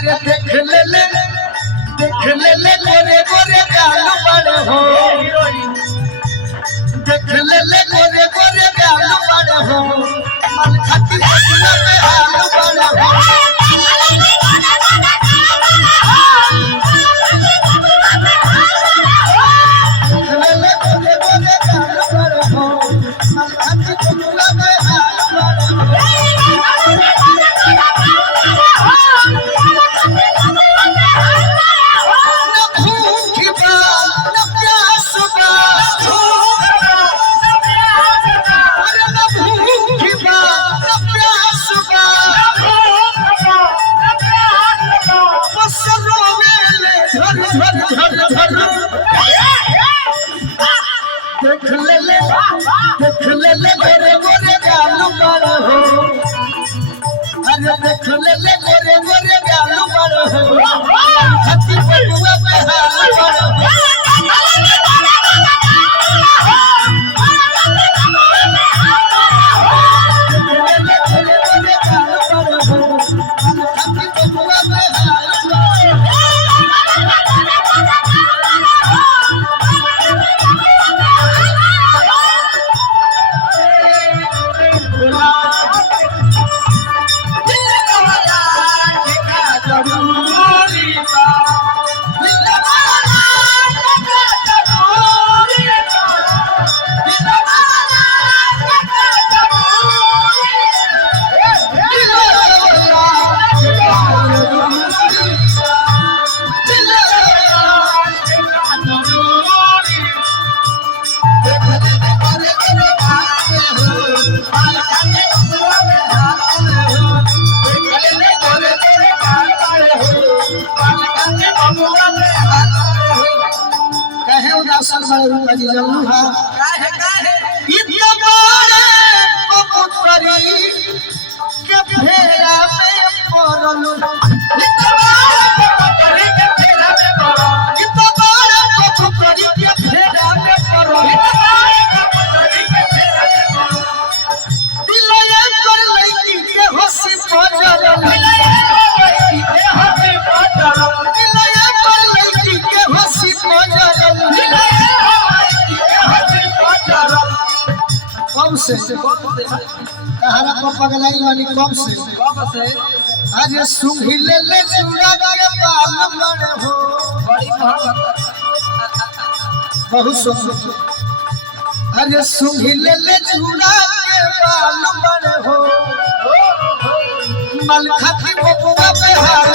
अरे देख ले गोरे गोरे गाल बड़े हो देख ले गोरे गोरे गाल बड़े हो मन खाती बदला में हाल बड़े हो देख ले गोरे गोरे गाल बड़े हो अरे देख ले गोरे गोरे गाल बड़े हो हाथी बबुआ में हाल बड़े हो कहे उदासन बड़े रूप जी जल्लू हां काहे इतना बड़े कबूतरी के फेरा में पड़ल इतना बड़े कबूतरी के फेरा में पड़ल इतना बड़े कबूतरी के फेरा में पड़ल इतना बड़े कबूतरी के फेरा में पड़ल दिलये कर लईकी के हंसी पजल दिलये कर लईकी के हंसी पजल दिलये कर लईकी के हंसी पजल कब से कहारा को पगलाई वाली कब से आज सुंघी ले चूड़ा के बाल बड़े हो बहुत सुंदर अरे सुंघी ले चूड़ा के बाल बड़े हो मल खाती बबुआ पे हाल